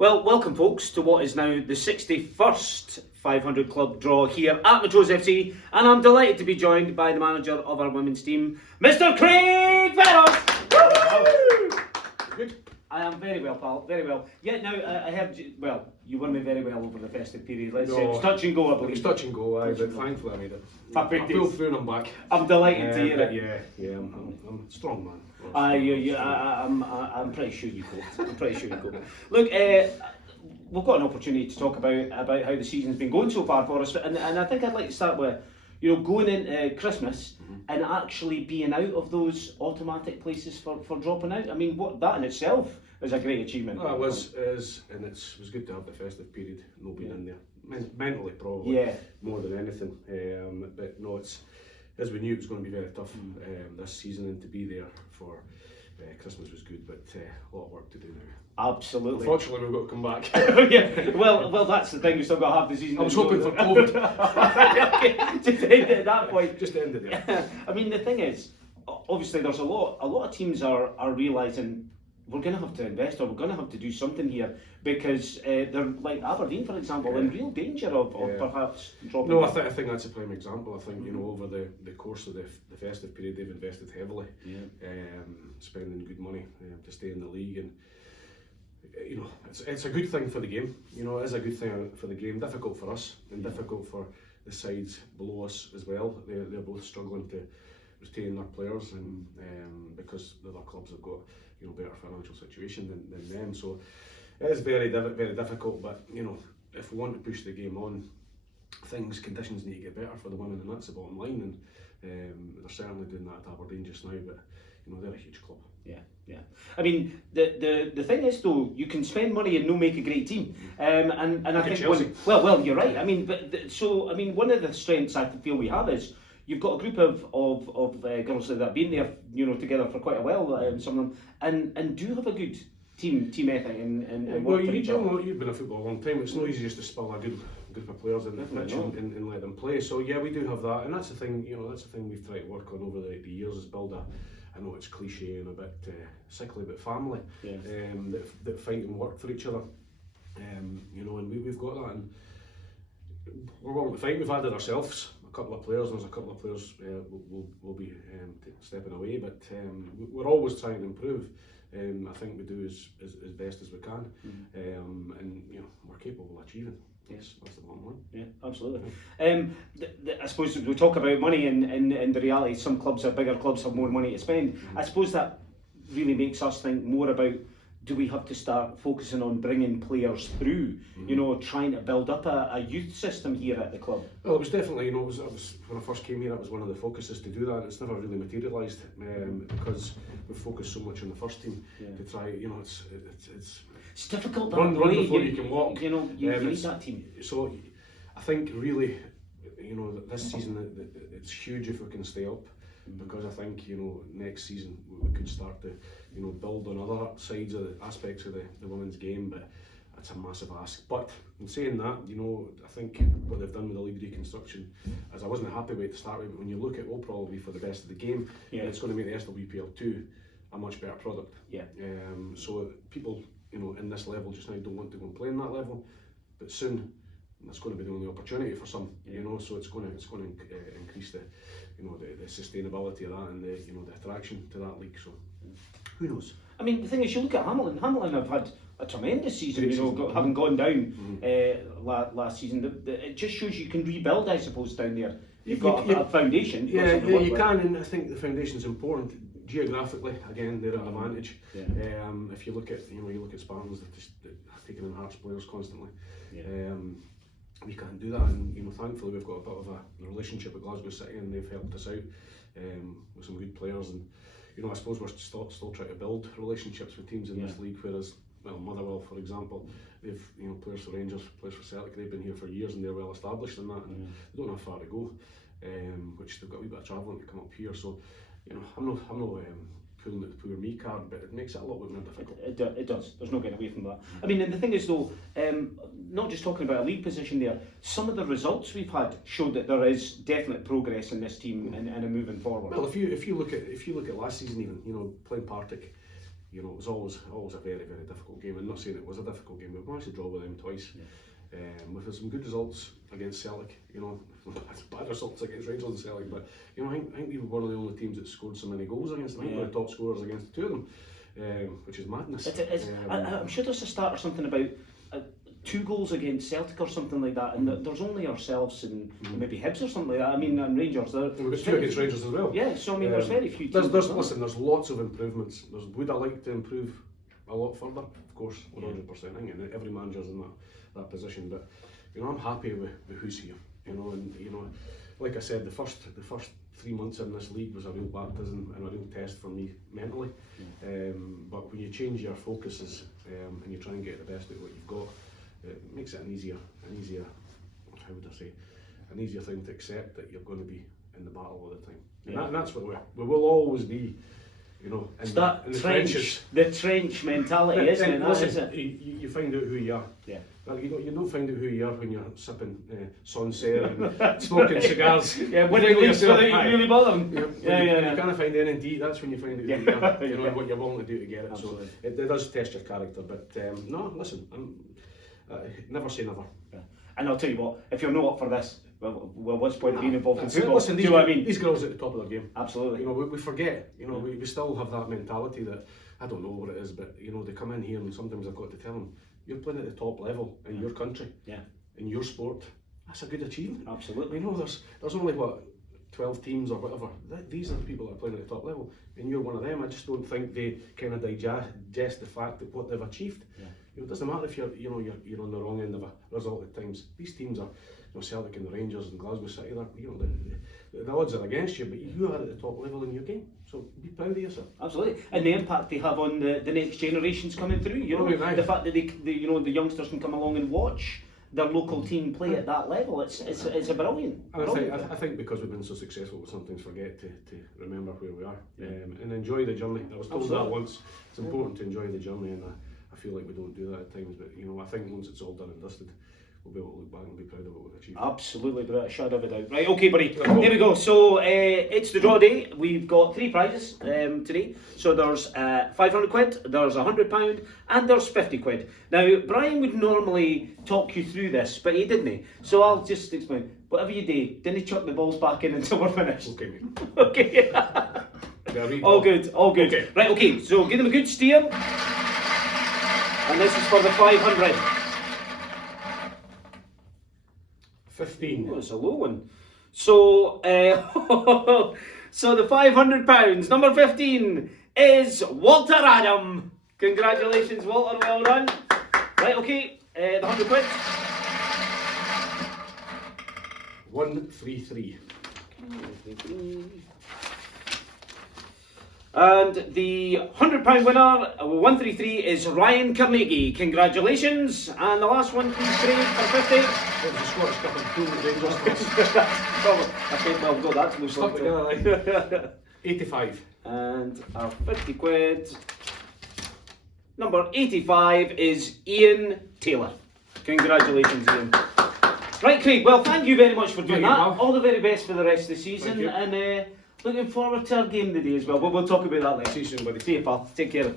Well, welcome folks to what is now the 61st 500 Club draw here at Montrose FC, and I'm delighted to be joined by the manager of our women's team, Mr. Craig Veros. Good. I am very well, pal, very well. Yeah, now I heard you won me very well over the festive period. Let's say it was touch and go, I believe. It was touch and go, but thankfully I made it. Happy I pulled days. through and I'm back. I'm delighted to hear it. Yeah, I'm a strong man. I'm pretty sure you could. I'm pretty sure you could. Look, we've got an opportunity to talk about how the season's been going so far for us, and I think I'd like to start with, going into Christmas and actually being out of those automatic places for dropping out. I mean, what that in itself is a great achievement. Well, it was, and it was good to have the festive period, no being in there. Mentally, probably, more than anything. But no, as we knew it was going to be very tough this season, and to be there for Christmas was good, but a lot of work to do now. Absolutely. Unfortunately, we've got to come back. Yeah, well, that's the thing. We still got half the season. I was hoping for COVID. Okay, just end it at that point. Just end it there. I mean, the thing is, obviously, there's a lot of teams are realising we're going to have to invest, or we're going to have to do something here, because they're like Aberdeen, for example, in real danger of perhaps dropping. No, I think that's a prime example. I think over the course of the festive period, they've invested heavily, spending good money to stay in the league, and it's a good thing for the game. It is a good thing for the game. Difficult for us, and difficult for the sides below us as well. They're both struggling to retain their players, and because the other clubs have got better financial situation than them. So it is very difficult. But if we want to push the game on, conditions need to get better for the women, and that's the bottom line. And they're certainly doing that at Aberdeen just now. But they're a huge club. Yeah. I mean, the thing is though, you can spend money and no make a great team. And I think well, you're right. I mean, one of the strengths I feel we have is you've got a group of girls that have been there, together for quite a while. Some of them, and do have a good team ethic and work for each other. You've been in football a long time. It's no easy just to spill a good group of players in the pitch and let them play. So yeah, we do have that, and that's the thing. That's the thing we've tried to work on over the years, is build a. I know it's cliche and a bit sickly, but family that fight and work for each other. And we've got that, and we're willing to fight. We've added ourselves a couple of players, and there's a couple of players will be stepping away, but we're always trying to improve. I think we do as best as we can, and we're capable of achieving. Yes, that's the bottom line. Yeah, absolutely. I suppose we talk about money, and the reality, some clubs are bigger, clubs have more money to spend. I suppose that really makes us think more about, do we have to start focusing on bringing players through, trying to build up a youth system here at the club? Well, it was definitely, it was when I first came here, that was one of the focuses to do that. It's never really materialised because we focused so much on the first team to try, it's difficult. Run before you can walk. You need that team. So I think really, this season it's huge if we can stay up, because I think next season we could start to build on other sides of the aspects of the women's game, but that's a massive ask. But in saying that, I think what they've done with the league reconstruction, as I wasn't happy with it to start with, but when you look at, we'll probably be for the best of the game, it's going to make the SWPL2 a much better product. So people in this level just now don't want to go and play in that level, but soon that's going to be the only opportunity for some. So it's going to increase the the sustainability of that, and the the attraction to that league. So who knows? I mean, the thing is, you look at Hamilton. Hamilton have had a tremendous season. Having gone down last season, it just shows you can rebuild, I suppose, down there. You've got a foundation. Yeah, you can, and I think the foundation's important. Geographically, again, they're at an advantage. If you look at you look at Spartans, they're taking in Hearts players constantly. We can't do that, and thankfully we've got a bit of a relationship with Glasgow City, and they've helped us out with some good players. And I suppose we're still trying to build relationships with teams in this league. Whereas, Motherwell, for example, they've players for Rangers, players for Celtic. They've been here for years, and they're well established in that, and they don't have far to go. Which they've got a wee bit of travelling to come up here. So I'm not pulling at the poor me card, but it makes it a lot more difficult. It does. There's no getting away from that. I mean, and the thing is though, not just talking about a league position there, some of the results we've had show that there is definite progress in this team and a moving forward. Well, if you look at last season, even playing Partick, you know, it was always a very, very difficult game. I'm not saying it was a difficult game, but we managed to draw with them twice. We've had some good results against Celtic, you know, bad results against Rangers and Celtic, but you know, I think we were one of the only teams that scored so many goals against them. I think we were the top scorers against the two of them, which is madness. I'm sure there's a stat or something about 2 goals against Celtic or something like that, and there's only ourselves and maybe Hibs or something like that. I mean, and Rangers. We've got 2 against Rangers as well. Yeah, so I mean, there's very few teams. Listen, there's lots of improvements. Would I like to improve a lot further? Of course, 100%. I think every manager's in that position, but you know, I'm happy with who's here. You know, and you know, like I said, the first 3 months in this league was a real baptism and a real test for me mentally. But when you change your focuses and you try and get the best out of what you've got, it makes it an easier, how would I say, an easier thing to accept that you're going to be in the battle all the time. And that's what we will always be. You know, in the trenches. The trench mentality, isn't it? Listen, isn't it? You find out who you are. Yeah. You don't find out who you are when you're sipping Sancerre and smoking cigars. Yeah, when it leaves without you really bothering. You can't find anything. That's when you find out who you are. You know, and what you're willing to do to get it. Absolutely. So it does test your character. But no, listen, never say never. Yeah. And I'll tell you what, if you're not up for this, well, what's the point of being involved in football? Listen, do you know what I mean? These girls at the top of their game. Absolutely. You know, we forget. You know, we still have that mentality that I don't know what it is, but you know, they come in here and sometimes I've got to tell them, you're playing at the top level in your country, in your sport. That's a good achievement. Absolutely. You know, there's only 12 teams or whatever. These are the people that are playing at the top level, and you're one of them. I just don't think they kind of digest the fact that what they've achieved. You know, it doesn't matter if you're on the wrong end of a result at times. These teams are, you know, Celtic and the Rangers and Glasgow City. You know, the odds are against you, but you are at the top level in your game. So be proud of yourself. Absolutely, and the impact they have on the next generations coming through. You know, the fact that you know, the youngsters can come along and watch their local team play at that level. It's a brilliant. I think because we've been so successful, we sometimes forget to remember where we are and enjoy the journey. I was told that once. It's important to enjoy the journey, and I feel like we don't do that at times. But you know, I think once it's all done and dusted, we'll be able to look back and be proud of what we've achieved. Absolutely, without a shadow of a doubt. Right, okay, buddy. Here we go. So it's the draw day. We've got 3 prizes today. So there's £500, there's £100, and there's £50. Now, Brian would normally talk you through this, but he didn't. So I'll just explain. Whatever you do, didn't chuck the balls back in until we're finished. Okay, mate. Okay. All good. Okay. Right, okay. So give them a good steer. And this is for the 500. 15. Oh, it's a low one. So, so the £500, number 15, is Walter Adam. Congratulations, Walter, well done. Right, okay, the £100. 133. And the £100 winner, 133, is Ryan Carnegie. Congratulations. And the last one, please, Craig, for 50. What was the Scottish Cup of Pool Rangers? Okay, well, we've got that to Stuck together. 85. And our £50. Number 85 is Ian Taylor. Congratulations, Ian. Right, Craig, well, thank you very much for doing that. All the very best for the rest of the season. And looking forward to our game today as well. We'll talk about that later. See you soon, buddy. See you, pal. Take care.